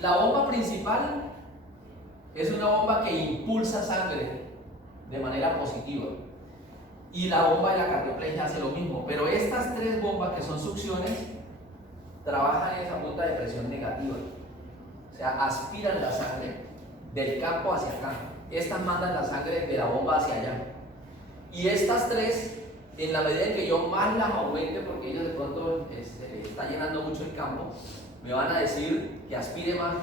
La bomba principal es una bomba que impulsa sangre de manera positiva. Y la bomba de la cardioplejia hace lo mismo. Pero estas tres bombas que son succiones trabajan en esa punta de presión negativa. O sea, aspiran la sangre del campo hacia acá. Estas mandan la sangre de la bomba hacia allá. Y estas tres, en la medida en que yo más las aumente, porque ellos de pronto está llenando mucho el campo, me van a decir que aspire más,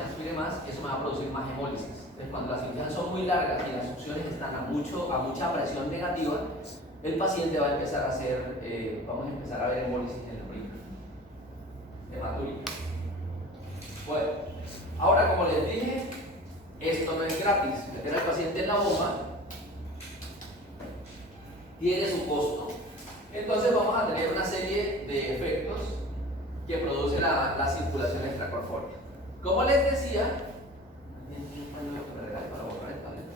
eso me va a producir más hemólisis. Entonces, cuando las cirugías son muy largas y las succiones están a mucha presión negativa, el paciente va a empezar a hacer, vamos a empezar a ver hemólisis en la orina, hematúrica. Bueno, ahora como les dije, esto no es gratis. Meter al paciente en la bomba tiene su costo. Entonces vamos a tener una serie de efectos que produce la circulación extracorpórea. Como les decía, para borrar el tablero.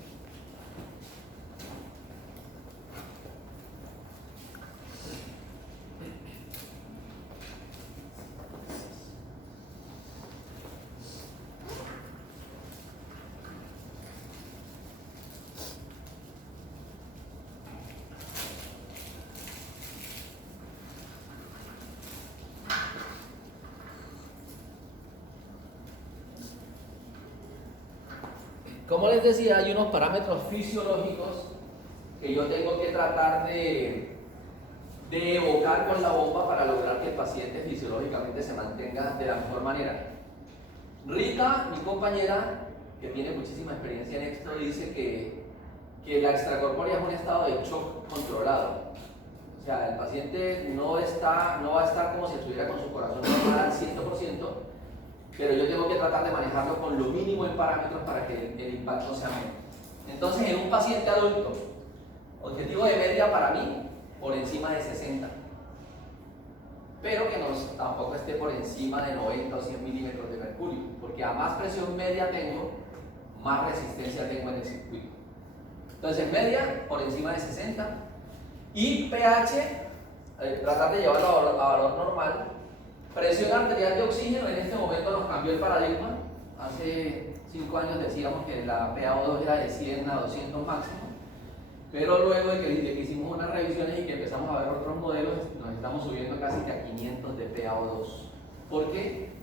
Como les decía, hay unos parámetros fisiológicos que yo tengo que tratar de evocar con la bomba para lograr que el paciente fisiológicamente se mantenga de la mejor manera. Rita, mi compañera, que tiene muchísima experiencia en esto, dice que la extracorpórea es un estado de shock controlado. O sea, el paciente no va a estar como si estuviera con su corazón normal al 100%, pero yo tengo que tratar de manejarlo con lo mínimo en parámetros para que el impacto sea menor. Entonces, en un paciente adulto, objetivo de media para mí, por encima de 60, pero que tampoco esté por encima de 90 o 100 milímetros de mercurio, porque a más presión media tengo, más resistencia tengo en el circuito. Entonces, media por encima de 60 y pH, tratar de llevarlo a valor normal. Presión arterial de oxígeno, en este momento nos cambió el paradigma. Hace 5 años decíamos que la PaO2 era de 100 a 200 máximo, pero luego de que hicimos unas revisiones y que empezamos a ver otros modelos, nos estamos subiendo casi que a 500 de PaO2, porque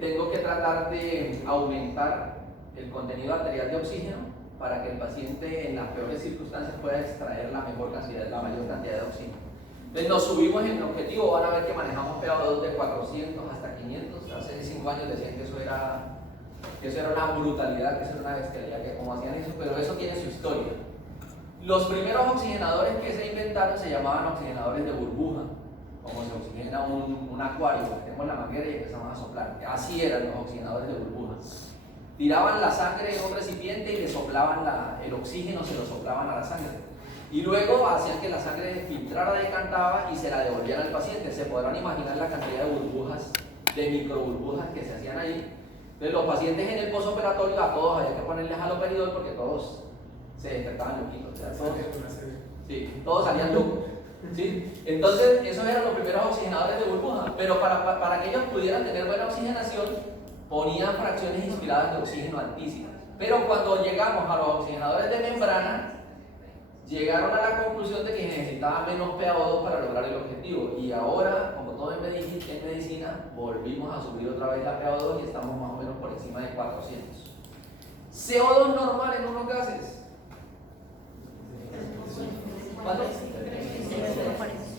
tengo que tratar de aumentar el contenido arterial de oxígeno para que el paciente en las peores circunstancias pueda extraer la mayor cantidad de oxígeno. Entonces nos subimos en el objetivo, van a ver que manejamos PaO2 de 400 hasta 500. Hace 5 años decían que eso era una brutalidad, que eso era una bestialidad, que como hacían eso, pero eso tiene su historia. Los primeros oxigenadores que se inventaron se llamaban oxigenadores de burbuja, como se oxigena un acuario, metemos la manguera y empezamos a soplar. Así eran los oxigenadores de burbuja. Tiraban la sangre en un recipiente y le soplaban el oxígeno, se lo soplaban a la sangre. Y luego hacían que la sangre filtrara, decantaba y se la devolvían al paciente. Se podrán imaginar la cantidad de burbujas, de microburbujas que se hacían ahí. Entonces los pacientes en el postoperatorio a todos había que ponerles haloperidol porque todos se despertaban loquitos. Todos salían locos. ¿Sí? Entonces esos eran los primeros oxigenadores de burbuja. Pero para que ellos pudieran tener buena oxigenación, ponían fracciones inspiradas de oxígeno altísimas. Pero cuando llegamos a los oxigenadores de membrana, llegaron a la conclusión de que necesitaban menos PaO2 para lograr el objetivo. Y ahora, como todo en medicina, volvimos a subir otra vez la PaO2 y estamos más o menos por encima de 400. CO2 normal en unos gases. ¿Cuánto?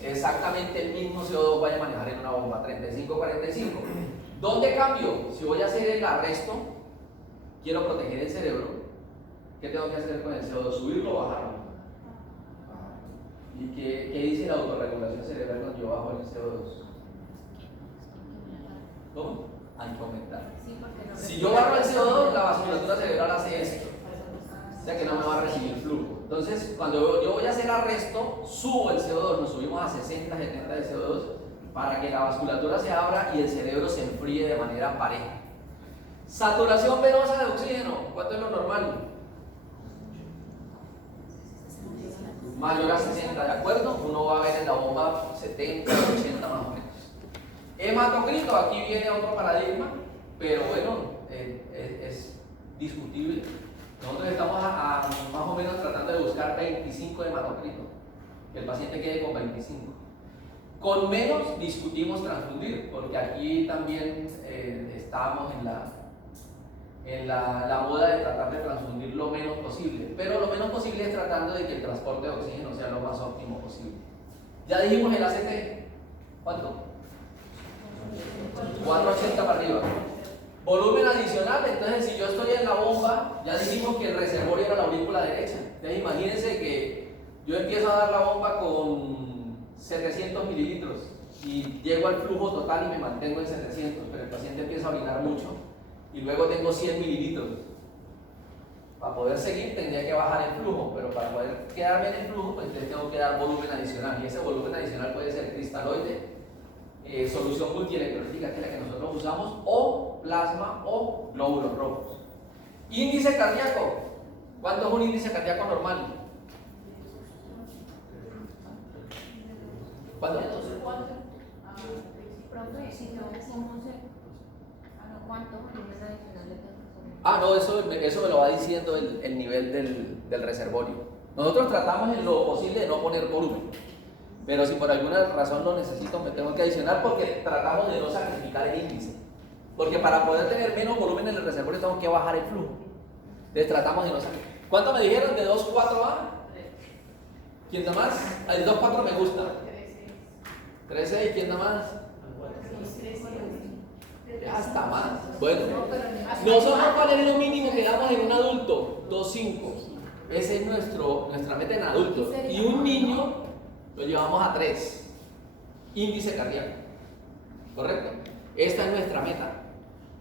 Exactamente el mismo CO2 voy a manejar en una bomba, 35-45. ¿Dónde cambio? Si voy a hacer el arresto, quiero proteger el cerebro, ¿qué tengo que hacer con el CO2? ¿Subirlo o bajarlo? ¿Y qué dice la autorregulación cerebral cuando yo bajo el CO2? ¿Cómo? Aumentar. Si yo bajo el CO2, la vasculatura cerebral hace esto. O sea que no me va a recibir flujo. Entonces, cuando yo voy a hacer arresto, subo el CO2, nos subimos a 60, 70 de CO2 para que la vasculatura se abra y el cerebro se enfríe de manera pareja. Saturación venosa de oxígeno, ¿cuánto es lo normal? Mayor a 60, ¿de acuerdo? Uno va a ver en la bomba 70, 80 más o menos. Hematocrito, aquí viene otro paradigma, pero bueno, discutible. Nosotros estamos más o menos tratando de buscar 25 de hematocrito, que el paciente quede con 25. Con menos discutimos transfundir, porque aquí también estábamos en la moda de tratar de transfundir lo menos posible, pero lo menos posible es tratando de que el transporte de oxígeno sea lo más óptimo posible. Ya dijimos el ACT, ¿cuánto? 480 para arriba. Volumen adicional, entonces si yo estoy en la bomba, ya dijimos que el reservorio era la aurícula derecha. Entonces imagínense que yo empiezo a dar la bomba con 700 mililitros y llego al flujo total y me mantengo en 700, pero el paciente empieza a orinar mucho y luego tengo 100 mililitros. Para poder seguir tendría que bajar el flujo, pero para poder quedarme en el flujo, pues entonces tengo que dar volumen adicional, y ese volumen adicional puede ser cristaloide, solución multielectrolítica, que es la que nosotros usamos, o plasma o glóbulos rojos. Índice cardíaco. ¿Cuánto es un índice cardíaco normal? ¿Cuánto? No, eso me lo va diciendo el nivel del reservorio. Nosotros tratamos en lo posible de no poner volumen, pero si por alguna razón lo necesito me tengo que adicionar, porque tratamos de no sacrificar el índice, porque para poder tener menos volumen en el reservorio tengo que bajar el flujo. Entonces tratamos de no sacrificar. ¿Cuánto me dijeron de 2,4A? ¿Quién da más? El 2,4 me gusta. 13, ¿y quién da más? Hasta más. Bueno, nosotros cuál es lo mínimo que damos en un adulto? 2,5. Ese es nuestra meta en adultos. Y un niño lo llevamos a 3. Índice cardíaco. ¿Correcto? Esta es nuestra meta.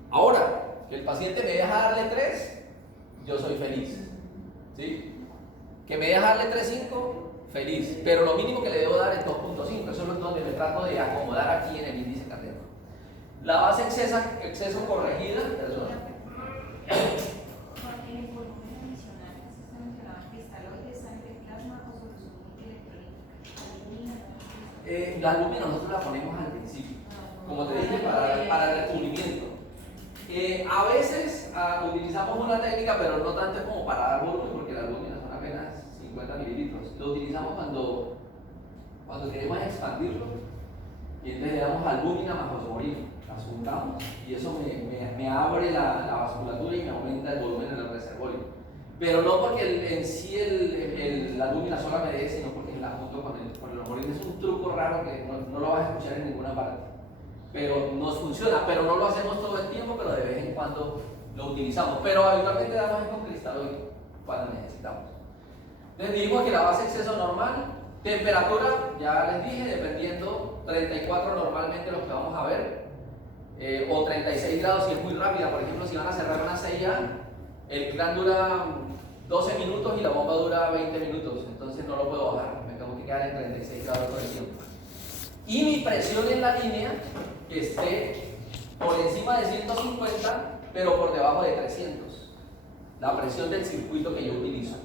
Ahora, que el paciente me deja darle 3, yo soy feliz. ¿Sí? Que me deja darle 3,5, feliz. Pero lo mínimo que le debo dar es 2,5. Eso es donde me trato de acomodar aquí en el índice cardíaco. La base exceso corregida, perdón. La albúmina nosotros la ponemos al principio, como te dije, para el recubrimiento. A veces utilizamos una técnica, pero no tanto como para dar volumen, porque la albúmina son apenas 50 mililitros. Lo utilizamos cuando queremos expandirlo, y entonces le damos albúmina más osmorina. Las juntamos y eso me abre la vasculatura y me aumenta el volumen en el reservorio. Pero no porque en sí la albúmina sola me dé, sino porque la junto con el osmorina. Es un truco raro que no lo vas a escuchar en ninguna parte. Pero nos funciona, pero no lo hacemos todo el tiempo, pero de vez en cuando lo utilizamos. Pero habitualmente damos con cristaloide cuando necesitamos. Entonces dijimos que la base exceso normal, temperatura, ya les dije, dependiendo, 34 normalmente los que vamos a ver. O 36 grados si es muy rápida. Por ejemplo, si van a cerrar una sella, el clan dura 12 minutos y la bomba dura 20 minutos, entonces no lo puedo bajar, me tengo que quedar en 36 grados todo el tiempo. Y mi presión en la línea que esté por encima de 150, pero por debajo de 300, la presión del circuito que yo utilizo.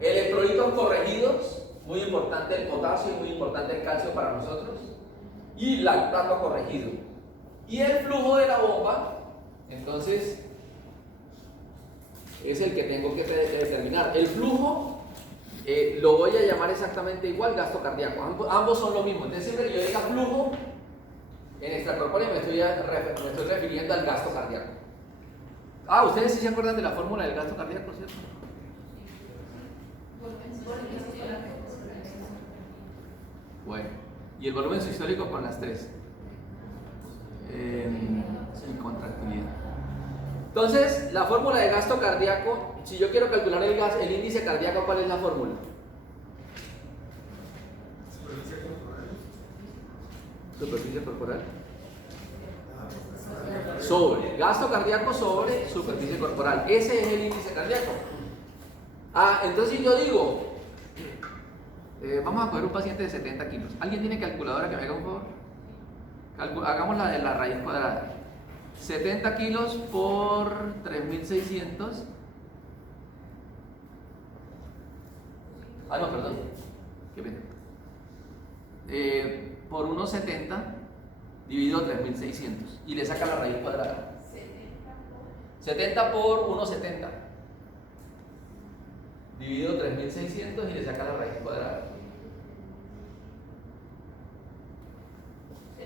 Electrolitos corregidos, muy importante el potasio y muy importante el calcio para nosotros, y lactato corregido. Y el flujo de la bomba, entonces, es el que tengo que determinar. El flujo lo voy a llamar exactamente igual, gasto cardíaco. Ambos son lo mismo. Entonces, siempre que yo diga flujo en extracorpóreo me estoy refiriendo al gasto cardíaco. Ustedes sí se acuerdan de la fórmula del gasto cardíaco, ¿cierto? Bueno, y el volumen sistólico con las 3. Y contractilidad. Entonces, la fórmula de gasto cardíaco, si yo quiero calcular el índice cardíaco, ¿cuál es la fórmula? Superficie corporal. Sobre. Gasto cardíaco sobre superficie corporal. Ese es el índice cardíaco. Entonces si yo digo, vamos a coger un paciente de 70 kilos. ¿Alguien tiene calculadora que me haga un favor? Hagamos la de la raíz cuadrada. 70 kilos por 3600. No, perdón. Qué pena. Por 1,70 dividido 3600 y le saca la raíz cuadrada. 70 por 1,70. Dividido 3600 y le saca la raíz cuadrada. 0.18.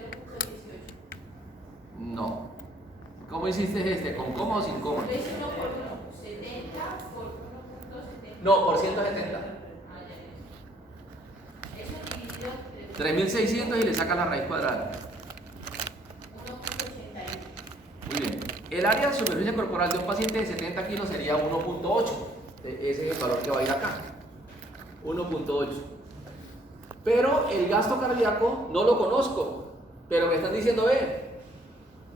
No. ¿Cómo hiciste este? ¿Con coma o sin coma? Es 1 por 70 por 1.70. No, por 170. Eso dividido 3600 y le saca la raíz cuadrada. 1.81. Muy bien. El área de superficie corporal de un paciente de 70 kilos sería 1.8. Ese es el valor que va a ir acá. 1.8. Pero el gasto cardíaco no lo conozco. Pero me están diciendo,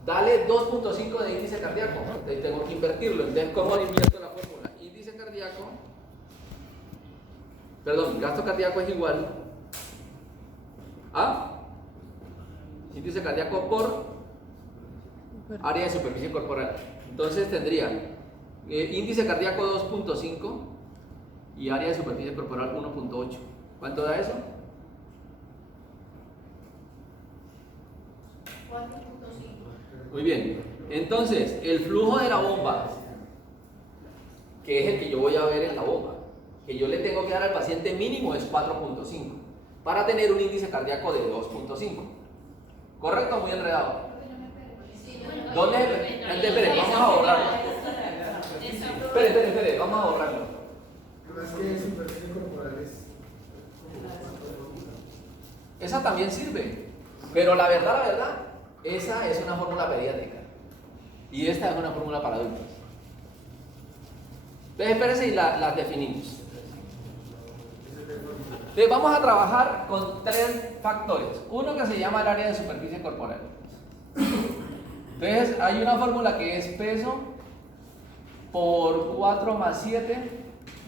dale 2.5 de índice cardíaco. Tengo que invertirlo. Entonces, ¿cómo invierto la fórmula? Índice cardíaco. Perdón, gasto cardíaco es igual a índice cardíaco por área de superficie corporal. Entonces tendría índice cardíaco 2.5 y área de superficie corporal 1.8. ¿Cuánto da eso? 4.5. Muy bien. Entonces, el flujo de la bomba, que es el que yo voy a ver en la bomba, que yo le tengo que dar al paciente mínimo es 4.5 para tener un índice cardíaco de 2.5. ¿Correcto o muy enredado? ¿Dónde? Espere, vamos a ahorrarlo. Espere, vamos a ahorrarlo. Más que superficie corporal es. Esa también sirve, pero la verdad, esa es una fórmula pediátrica y esta es una fórmula para adultos. Entonces, espérense y las definimos. Entonces, vamos a trabajar con 3 factores. Uno que se llama el área de superficie corporal. Entonces, hay una fórmula que es peso por 4 más 7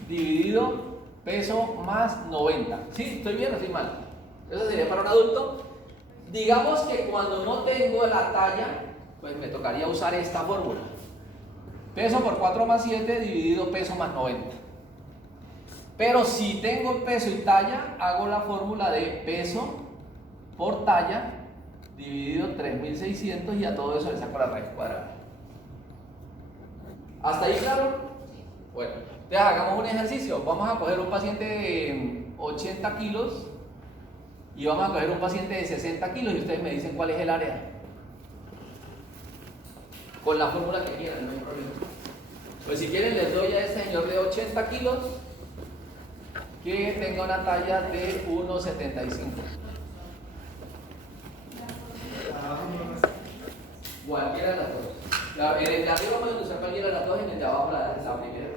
dividido peso más 90. ¿Sí? ¿Estoy bien o estoy mal? Eso sería para un adulto. Digamos que cuando no tengo la talla, pues me tocaría usar esta fórmula. Peso por 4 más 7 dividido peso más 90. Pero si tengo peso y talla, hago la fórmula de peso por talla dividido 3600 y a todo eso le saco la raíz cuadrada. ¿Hasta ahí claro? Bueno, entonces hagamos un ejercicio. Vamos a coger un paciente de 80 kilos y vamos a coger un paciente de 60 kilos y ustedes me dicen cuál es el área. Con la fórmula que quieran, no hay problema. Pues si quieren les doy a este señor de 80 kilos que tenga una talla de 1.75. Cualquiera de las dos. En el de arriba pueden usar cualquiera de las dos, en el de abajo la primera.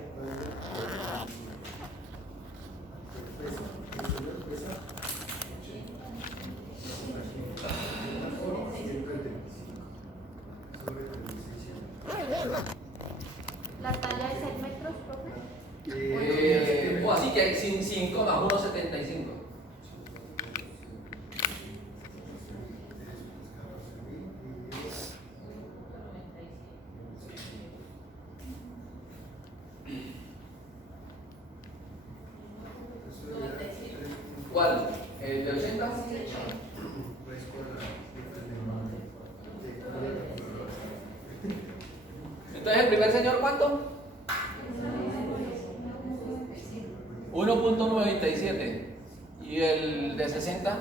¿La talla es en metros, profe? O así que sin 5 más 1.75. ¿Cuál? ¿El de 80? Entonces, ¿el primer señor cuánto? 1.97. ¿Y el de 60?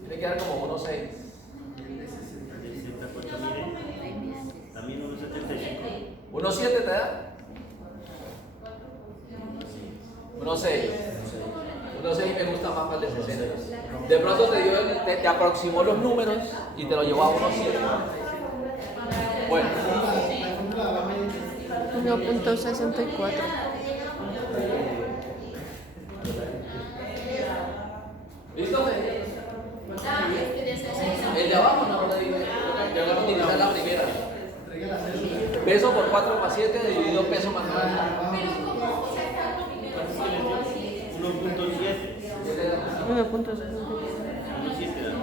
Tiene que dar como 1.6. También 1.75. 1.7 te da. 1.6. 1.6 me gusta más para el de 60. De pronto te aproximó los números y te lo llevó a 1.7. Bueno. 1.64. ¿Listo? El de abajo no lo digo. Peso por 4,7 dividido peso más 90. Pero ¿cómo? O sea, está como así. 1.7. 1.74. 1.7 da.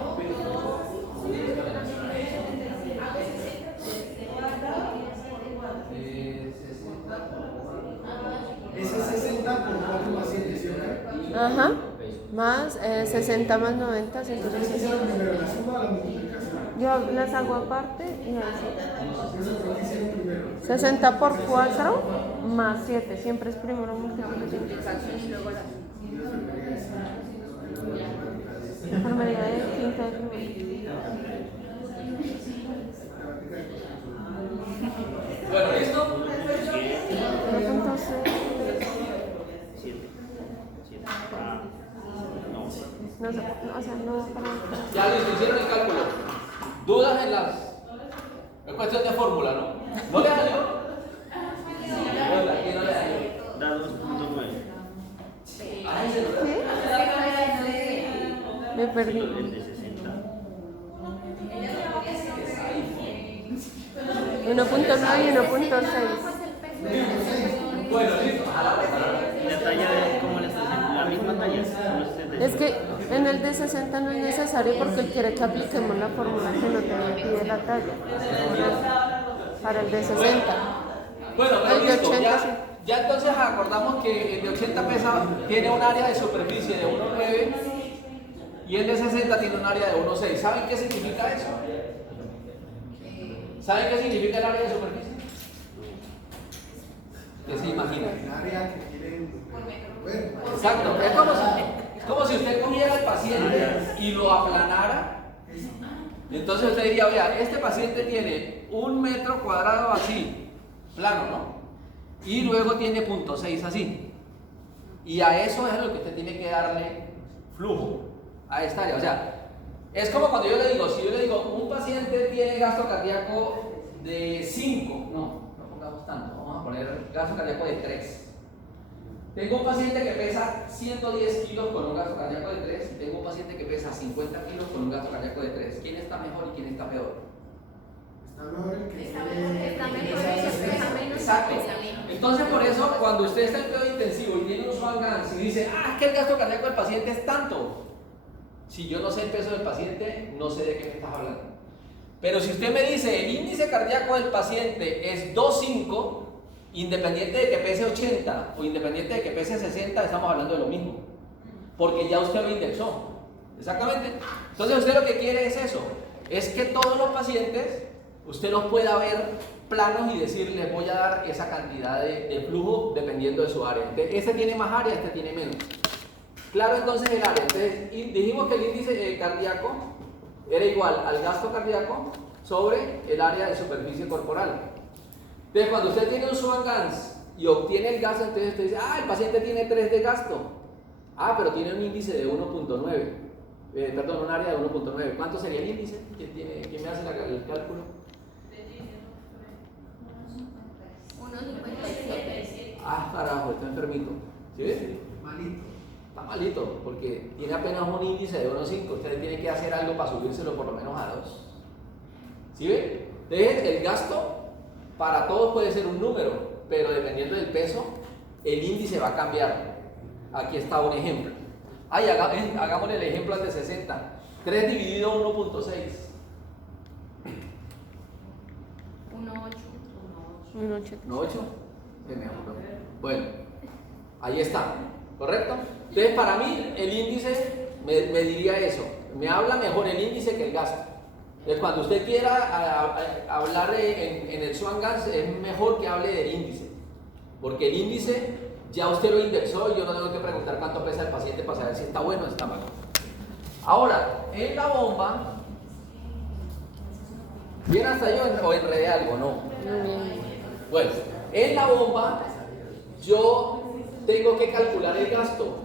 Ese 60 por 4,7, ¿sí? Ajá. Más 60 más 90, Entonces, 160. primero la suma o la multiplicación. Yo las hago aparte y así. Eso fue lo que hicieron primero. 60 por 4 más 7. Siempre es primero multiplicación y luego la por medida de quinta de primero. Bueno, ¿listo? 1.6. 7. Ah, no. No sé, o sea, no para. Ya listo, hicieron el cálculo. ¿Dudas en las? Es cuestión de fórmula, ¿no? ¿No le salió? Bueno, aquí no le salió. Da 2.9. Ah, ese no le salió. ¿Qué? Me perdí. El de 60. 1.9 y 1.6. Bueno, listo. La talla es como la misma talla. Es que en el de 60 no es necesario porque él quiere que apliquemos la fórmula que no te pide la talla. Para el de 60. Bueno, pero El de listo. 80 sí. Ya entonces acordamos que el de 80 tiene un área de superficie de 1,9 y el de 60 tiene un área de 1,6. ¿Saben qué significa eso? ¿Saben qué significa el área de superficie? ¿Qué se imagina? El área que quieren. Bueno, Exacto, es como si usted cogiera al paciente y lo aplanara. Entonces usted diría, vea, este paciente tiene 1 metro cuadrado así, plano, ¿no? Y luego tiene 0.6 así. Y a eso es lo que usted tiene que darle flujo, a esta área. O sea, es como cuando yo le digo, si yo le digo, un paciente tiene gasto cardíaco de 5, no pongamos tanto, vamos a poner gasto cardíaco de 3. Tengo un paciente que pesa 110 kilos con un gasto cardíaco de 3 y tengo un paciente que pesa 50 kilos con un gasto cardíaco de 3. ¿Quién está mejor y quién está peor? está mejor el que Está tiene. mejor el que pesa menos. Exacto. Pesa menos. Entonces, por eso, cuando usted está en cuidado intensivo y tiene un Swan Ganz y dice, es que el gasto cardíaco del paciente es tanto. Si yo no sé el peso del paciente, no sé de qué me estás hablando. Pero si usted me dice, el índice cardíaco del paciente es 2,5, independiente de que pese 80 o independiente de que pese 60, estamos hablando de lo mismo. Porque ya usted lo indexó. Exactamente. Entonces, usted lo que quiere es eso. Es que todos los pacientes, usted los pueda ver planos y decirle, voy a dar esa cantidad de flujo dependiendo de su área. Entonces, este tiene más área, este tiene menos. Claro, entonces el área. Entonces, dijimos que el índice cardíaco era igual al gasto cardíaco sobre el área de superficie corporal. Entonces, cuando usted tiene un Swan Ganz y obtiene el gasto, entonces usted dice, el paciente tiene 3 de gasto. Pero tiene un índice de 1.9. Perdón, un área de 1.9. ¿Cuánto sería el índice? ¿Quién me hace el cálculo? 1.57. Carajo, está enfermito. ¿Sí ves? Malito. Está malito, porque tiene apenas un índice de 1.5. Usted tiene que hacer algo para subírselo por lo menos a 2. ¿Sí ve? Entonces, el gasto para todos puede ser un número, pero dependiendo del peso, el índice va a cambiar. Aquí está un ejemplo. Hagámosle el ejemplo al de 60. 3 dividido 1.6. 1.8. 1.8. Bueno, ahí está. ¿Correcto? Entonces, para mí, el índice me diría eso. Me habla mejor el índice que el gasto. Entonces, cuando usted quiera hablar en el Swan Ganz, es mejor que hable del índice. Porque el índice ya usted lo indexó y yo no tengo que preguntar cuánto pesa el paciente para saber si está bueno o está mal. Ahora, en la bomba, ¿bien hasta yo o enredé algo? No. Bueno, en la bomba, yo tengo que calcular el gasto.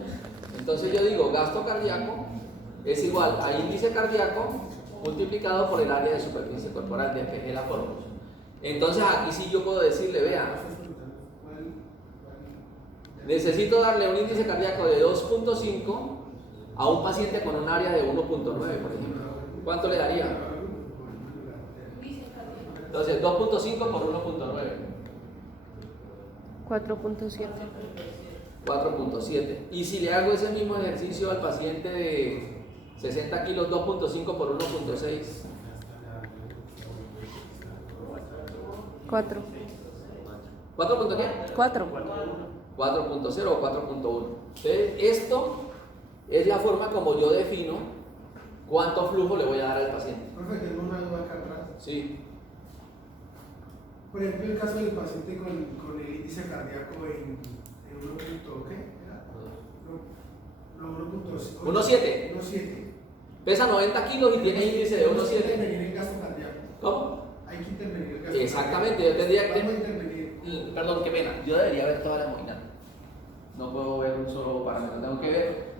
Entonces yo digo, gasto cardíaco es igual a índice cardíaco multiplicado por el área de superficie corporal, despejé la fórmula. Entonces aquí sí yo puedo decirle, vea, necesito darle un índice cardíaco de 2.5 a un paciente con un área de 1.9, por ejemplo. ¿Cuánto le daría? Entonces 2.5 por 1.9. 4.7. 4.7. Y si le hago ese mismo ejercicio al paciente de 60 kilos, 2.5 por 1.6. 4. ¿4. qué? 4. 4.0 o 4.1. Entonces, esto es la forma como yo defino cuánto flujo le voy a dar al paciente. Profe, tengo una duda acá atrás. Sí. Por ejemplo, el caso del paciente con el índice cardíaco en 1. ¿Qué? ¿Era? No, 1.7. 1.7. 1.7. Pesa 90 kilos y tiene índice de Hay que 1.7. intervenir en gasto cardíaco. ¿Cómo? Hay que intervenir en gasto Exactamente, yo tendría cardíaco. Vamos a que... intervenir. Perdón, qué pena. Yo debería ver toda la hemodinamia. No puedo ver un solo parámetro, tengo que ver.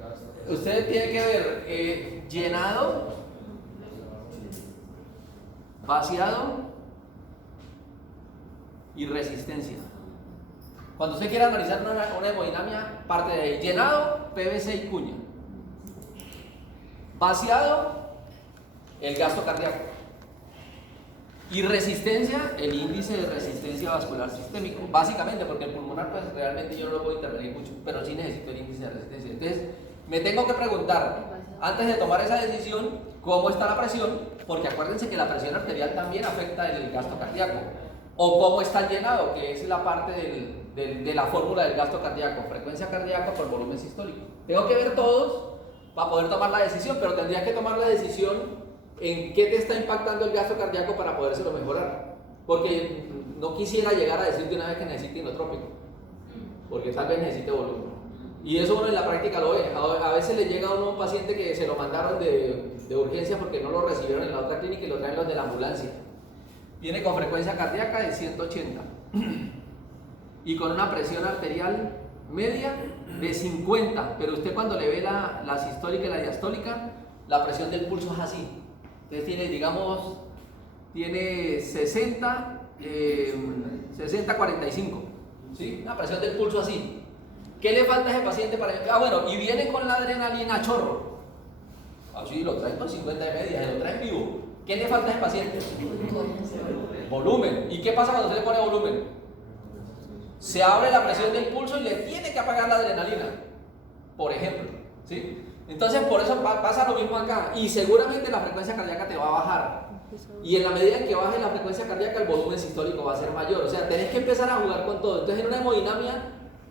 Usted tiene que ver llenado, vaciado y resistencia. Cuando usted quiera analizar una hemodinamia, parte de ahí. Llenado, PVC y cuña. Vaciado, el gasto cardíaco. Y resistencia, el índice de resistencia vascular sistémico. Básicamente, porque el pulmonar, pues realmente yo no lo puedo intervenir mucho, pero sí necesito el índice de resistencia. Entonces, me tengo que preguntar, antes de tomar esa decisión, cómo está la presión, porque acuérdense que la presión arterial también afecta el gasto cardíaco. O cómo está el llenado, que es la parte de la fórmula del gasto cardíaco, frecuencia cardíaca por volumen sistólico. Tengo que ver todos para poder tomar la decisión, pero tendría que tomar la decisión en qué te está impactando el gasto cardíaco para podérselo mejorar. Porque no quisiera llegar a decir de una vez que necesite inotrópico, porque tal vez necesite volumen. Y eso uno en la práctica lo ve. A veces le llega a uno un paciente que se lo mandaron de urgencia porque no lo recibieron en la otra clínica y lo traen los de la ambulancia. Viene con frecuencia cardíaca de 180 y con una presión arterial media de 50, pero usted cuando le ve la sistólica y la diastólica, la presión del pulso es así. Entonces tiene, digamos, tiene 60, 45, ¿sí? Una presión del pulso así. ¿Qué le falta a ese paciente para...? Bueno, y viene con la adrenalina a chorro. Así lo traen con 50 de media, se lo traen vivo. ¿Qué le falta a ese paciente? Volumen. ¿Y qué pasa cuando se le pone volumen? Se abre la presión del pulso y le tiene que apagar la adrenalina, por ejemplo, ¿sí? Entonces por eso pasa lo mismo acá, y seguramente la frecuencia cardíaca te va a bajar, y en la medida en que baje la frecuencia cardíaca el volumen sistólico va a ser mayor. O sea, tenés que empezar a jugar con todo. Entonces en una hemodinamia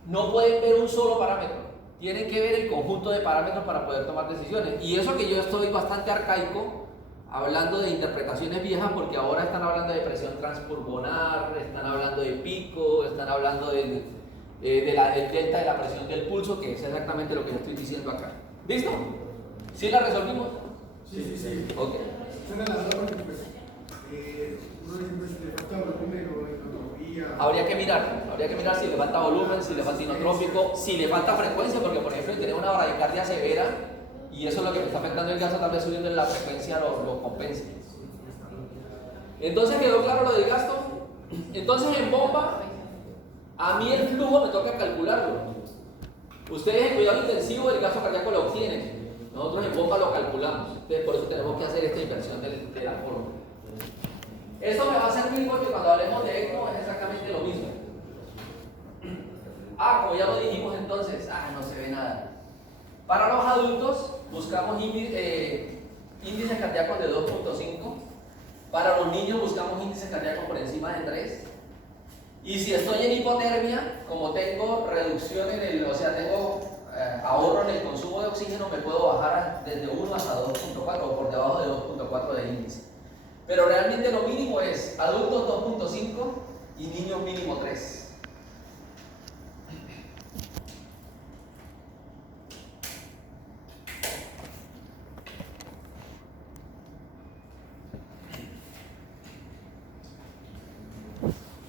no pueden ver un solo parámetro, tienen que ver el conjunto de parámetros para poder tomar decisiones. Y eso que yo estoy bastante arcaico hablando de interpretaciones viejas, porque ahora están hablando de presión transpulmonar, están hablando de pico, están hablando del delta de la presión del pulso, que es exactamente lo que yo estoy diciendo acá. ¿Listo? ¿Sí la resolvimos? Sí. Ok. Suena la duda porque pues, uno siempre se le falta volumen o enotropía. Habría que mirar si le falta volumen, si le falta inotrópico, si le falta frecuencia, porque por ejemplo tiene una bradicardia severa y eso es lo que me está afectando el gasto, tal vez subiendo en la frecuencia lo compense. Entonces quedó claro lo del gasto. Entonces en bomba, a mí el flujo me toca calcularlo. Ustedes en cuidado intensivo el gasto cardíaco lo obtienen, nosotros en bomba lo calculamos. Entonces por eso tenemos que hacer esta inversión de la fórmula. Esto me va a servir porque cuando hablemos de ECMO es exactamente lo mismo. Como ya lo dijimos entonces, no se ve nada. Para los adultos buscamos índices cardíacos de 2.5. Para los niños buscamos índices cardíacos por encima de 3. Y si estoy en hipotermia, como tengo reducción tengo ahorro en el consumo de oxígeno, me puedo bajar desde 1 hasta 2.4 o por debajo de 2.4 de índice. Pero realmente lo mínimo es adultos 2.5 y niños mínimo 3.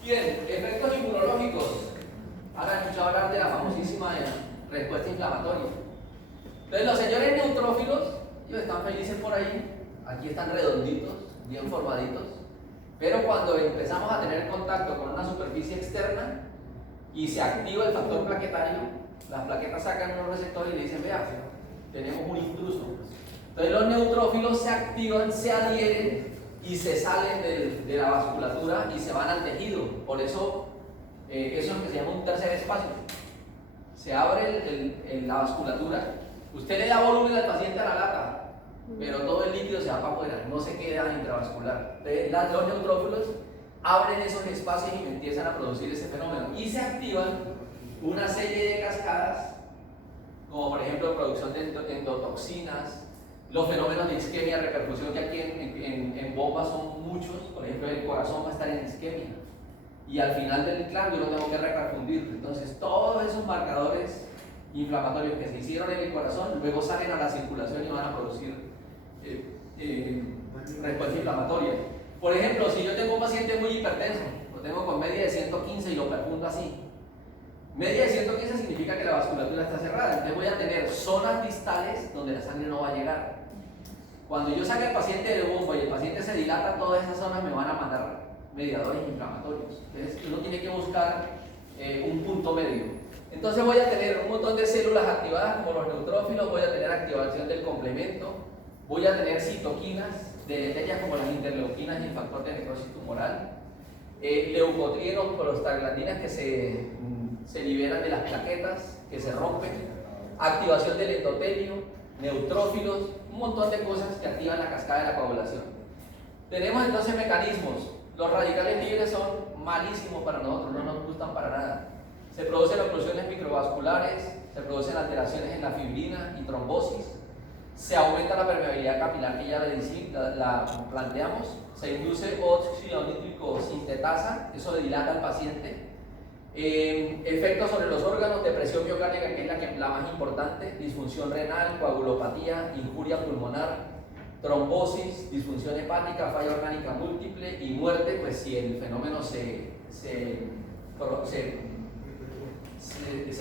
Bien, efectos inmunológicos. ¿Han escuchado hablar de la famosísima respuesta inflamatoria? Entonces los señores neutrófilos, ellos están felices por ahí, aquí están redonditos, bien formaditos, pero cuando empezamos a tener contacto con una superficie externa y se activa el factor plaquetario, las plaquetas sacan unos receptores y le dicen, vea, tenemos un intruso. Entonces los neutrófilos se activan, se adhieren y se salen de la vasculatura y se van al tejido. Por eso, eso es lo que se llama un tercer espacio. Se abre la vasculatura. Usted le da volumen al paciente a la lata, pero todo el líquido se va para afuera, no se queda intravascular. Entonces, los neutrófilos abren esos espacios y empiezan a producir ese fenómeno. Y se activan una serie de cascadas, como por ejemplo producción de endotoxinas, los fenómenos de isquemia, repercusión que aquí en bombas son muchos. Por ejemplo, el corazón va a estar en isquemia. Y al final del clan yo lo tengo que reperfundir. Entonces, todos esos marcadores inflamatorios que se hicieron en el corazón luego salen a la circulación y van a producir respuesta inflamatoria. Por ejemplo, si yo tengo un paciente muy hipertenso, lo tengo con media de 115 y lo perfundo así. Media de 115 significa que la vasculatura está cerrada. Entonces voy a tener zonas distales donde la sangre no va a llegar. Cuando yo saque al paciente de bomba y el paciente se dilata, todas esas zonas me van a mandar mediadores inflamatorios. Entonces uno tiene que buscar un punto medio. Entonces voy a tener un montón de células activadas como los neutrófilos, voy a tener activación del complemento, voy a tener citoquinas deleterias como las interleuquinas y el factor de necrosis tumoral, leucotrienos, prostaglandinas que se liberan de las plaquetas, que se rompen, activación del endotelio, neutrófilos, un montón de cosas que activan la cascada de la coagulación. Tenemos entonces mecanismos. Los radicales libres son malísimos para nosotros, no nos gustan para nada. Se producen oclusiones microvasculares, se producen alteraciones en la fibrina y trombosis, se aumenta la permeabilidad capilar que ya la planteamos, se induce óxido nítrico sintetasa, eso dilata al paciente. Efectos sobre los órganos, depresión miocárdica, que es la más importante, disfunción renal, coagulopatía, injuria pulmonar, trombosis, disfunción hepática, falla orgánica múltiple y muerte, pues si el fenómeno se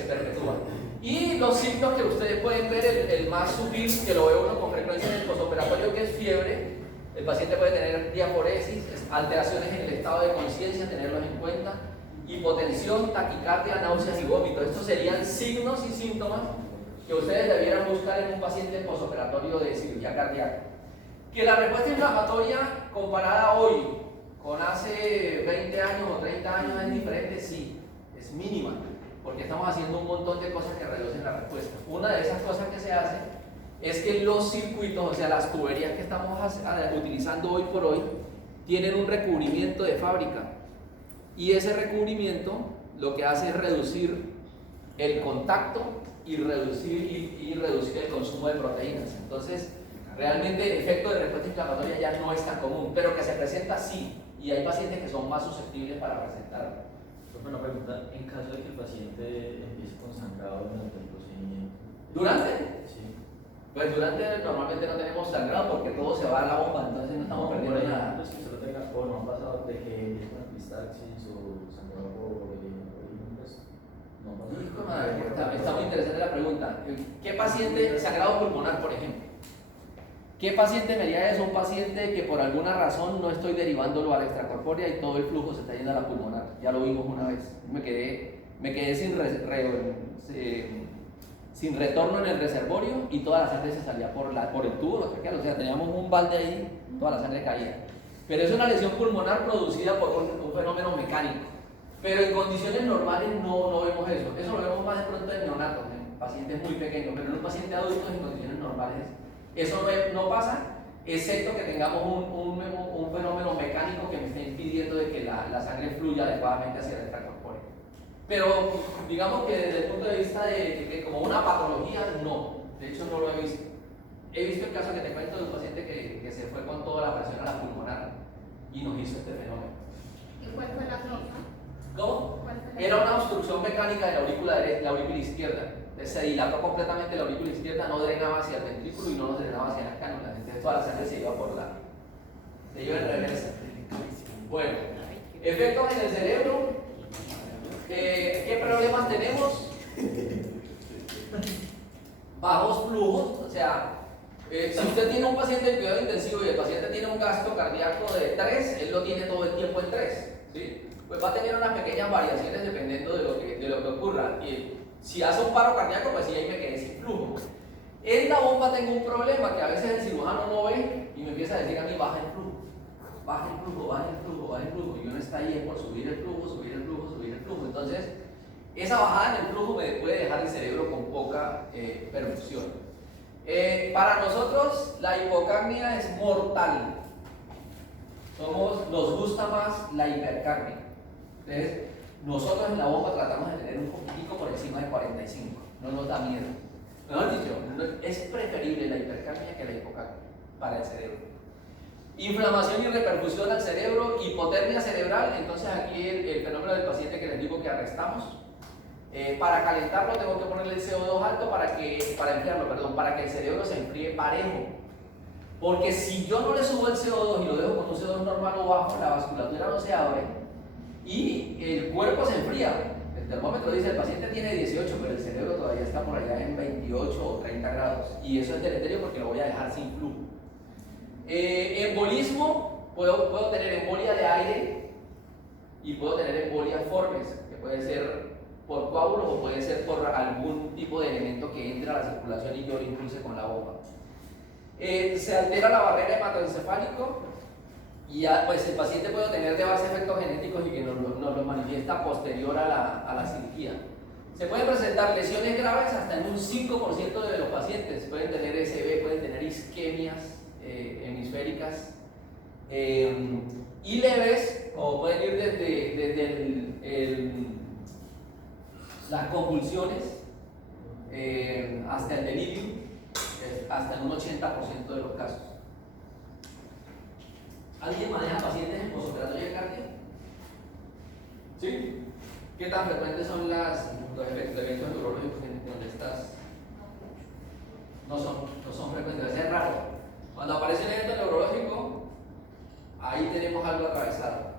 perpetúa. Y los signos que ustedes pueden ver, el más sutil, que lo ve uno con frecuencia en el postoperatorio, que es fiebre. El paciente puede tener diaforesis, alteraciones en el estado de conciencia, tenerlos en cuenta, hipotensión, taquicardia, náuseas y vómitos. Estos serían signos y síntomas que ustedes debieran buscar en un paciente postoperatorio de cirugía cardíaca. Que la respuesta inflamatoria comparada hoy con hace 20 años o 30 años es diferente, sí, es mínima, porque estamos haciendo un montón de cosas que reducen la respuesta. Una de esas cosas que se hace es que los circuitos, o sea, las tuberías que estamos utilizando hoy por hoy, tienen un recubrimiento de fábrica. Y ese recubrimiento lo que hace es reducir el contacto y reducir el consumo de proteínas. Entonces, realmente el efecto de respuesta inflamatoria ya no es tan común, pero que se presenta sí, y hay pacientes que son más susceptibles para presentarlo. Una pregunta, en caso de que el paciente empiece con sangrado durante el procedimiento. ¿Durante? Sí. Pues durante normalmente no tenemos sangrado porque todo se va a la bomba, entonces no estamos perdiendo nada. Entonces, que usted lo tenga, o no ha pasado de que empiece con epistaxis o sangrado por pues, no pasa nada. Está muy interesante la pregunta. ¿Qué paciente, sangrado pulmonar por ejemplo? ¿Qué paciente me haría eso? Un paciente que por alguna razón no estoy derivándolo a la extracorpórea y todo el flujo se está yendo a la pulmonar. Ya lo vimos una vez. Me quedé sin retorno en el reservorio y toda la sangre se salía por el tubo. O sea, teníamos un balde ahí, toda la sangre caía. Pero es una lesión pulmonar producida por un fenómeno mecánico. Pero en condiciones normales no vemos eso. Eso lo vemos más de pronto en neonatos, en pacientes muy pequeños, pero en un paciente adulto en condiciones normales eso no pasa, excepto que tengamos un fenómeno mecánico que me esté impidiendo de que la sangre fluya adecuadamente hacia la extracorpórea. Pero digamos que desde el punto de vista de que como una patología, no. De hecho no lo he visto. He visto el caso que te cuento de un paciente que se fue con toda la presión a la pulmonar y nos hizo este fenómeno. ¿Y cuál fue la causa? ¿Cómo? ¿Cuál fue la Era causa? una obstrucción mecánica de la aurícula izquierda. Se dilató completamente la aurícula izquierda, no drenaba hacia el ventrículo y no nos drenaba hacia las cánulas. Entonces toda la sangre se iba en reversa. Bueno, efectos en el cerebro. ¿Qué problemas tenemos? Bajos flujos, o sea, si usted tiene un paciente de cuidado intensivo y el paciente tiene un gasto cardíaco de 3, él lo tiene todo el tiempo en 3, ¿sí? Pues va a tener unas pequeñas variaciones dependiendo de lo que ocurra. Y si hace un paro cardíaco, pues sí, ahí me quedé sin flujo. En la bomba tengo un problema que a veces el cirujano no ve y me empieza a decir a mí baja el flujo. baja el flujo, baja el flujo, baja el flujo, y uno está ahí por subir el flujo, subir el flujo, subir el flujo. Entonces, esa bajada en el flujo me puede dejar el cerebro con poca perfusión. Para nosotros, la hipocapnia es mortal. Nos gusta más la hipercapnia. Entonces, nosotros en la bomba tratamos de tener un poquitico por encima de 45, no nos da miedo. Mejor dicho, es preferible la hipercapnia que la hipocapnia para el cerebro. Inflamación y repercusión al cerebro, hipotermia cerebral. Entonces aquí el fenómeno del paciente que les digo que arrestamos, para calentarlo tengo que ponerle el CO2 alto para enfriarlo, perdón, para que el cerebro se enfríe parejo. Porque si yo no le subo el CO2 y lo dejo con un CO2 normal o bajo, la vasculatura no se abre y el cuerpo se enfría. El termómetro dice el paciente tiene 18, pero el cerebro todavía está por allá en 28 o 30 grados. Y eso es deleterio porque lo voy a dejar sin flujo. Embolismo, puedo tener embolia de aire y puedo tener embolia formes, que puede ser por coágulos o puede ser por algún tipo de elemento que entre a la circulación y yo lo impulse con la bomba. Se altera la barrera hematoencefálico y ya, pues el paciente puede tener de base efectos genéticos y que nos lo manifiesta posterior a la cirugía. Se pueden presentar lesiones graves hasta en un 5% de los pacientes. Pueden tener SB, pueden tener isquemias hemisféricas y leves, como pueden ir desde las convulsiones hasta el delirio, hasta en un 80% de los casos. ¿Alguien maneja pacientes en postoperatoria cardíaca? ¿Sí? ¿Qué tan frecuentes son los eventos neurológicos en donde estás? No son frecuentes, debe ser raro. Cuando aparece un evento neurológico, ahí tenemos algo atravesado.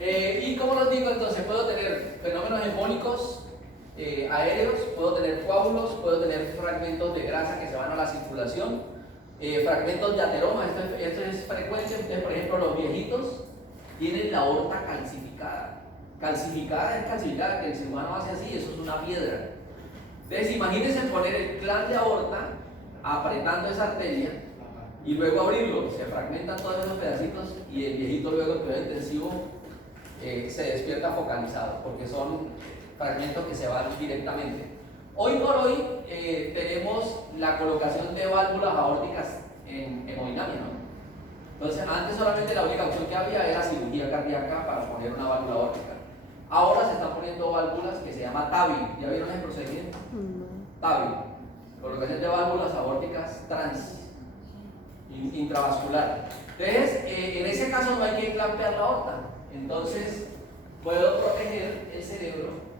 Y como les digo, entonces puedo tener fenómenos embólicos aéreos, puedo tener coágulos, puedo tener fragmentos de grasa que se van a la circulación, fragmentos de ateroma. Esto es frecuente. Entonces, por ejemplo, los viejitos tienen la aorta calcificada. Calcificada es calcificada, que el ser humano hace así, eso es una piedra. Entonces, imagínense poner el clan de aorta apretando esa arteria y luego abrirlo. Se fragmentan todos esos pedacitos y el viejito luego en cuidado intensivo se despierta focalizado, porque son fragmentos que se van directamente. Hoy por hoy tenemos la colocación de válvulas aórticas en hemodinamia, ¿no? Entonces, antes solamente la única opción que había era cirugía cardíaca para poner una válvula aórtica. Ahora se están poniendo válvulas que se llama TAVI. ¿Ya vieron el procedimiento? TAVI, colocación de válvulas aórticas intravascular. Entonces, en ese caso no hay que clampear la aorta. Entonces, puedo proteger el cerebro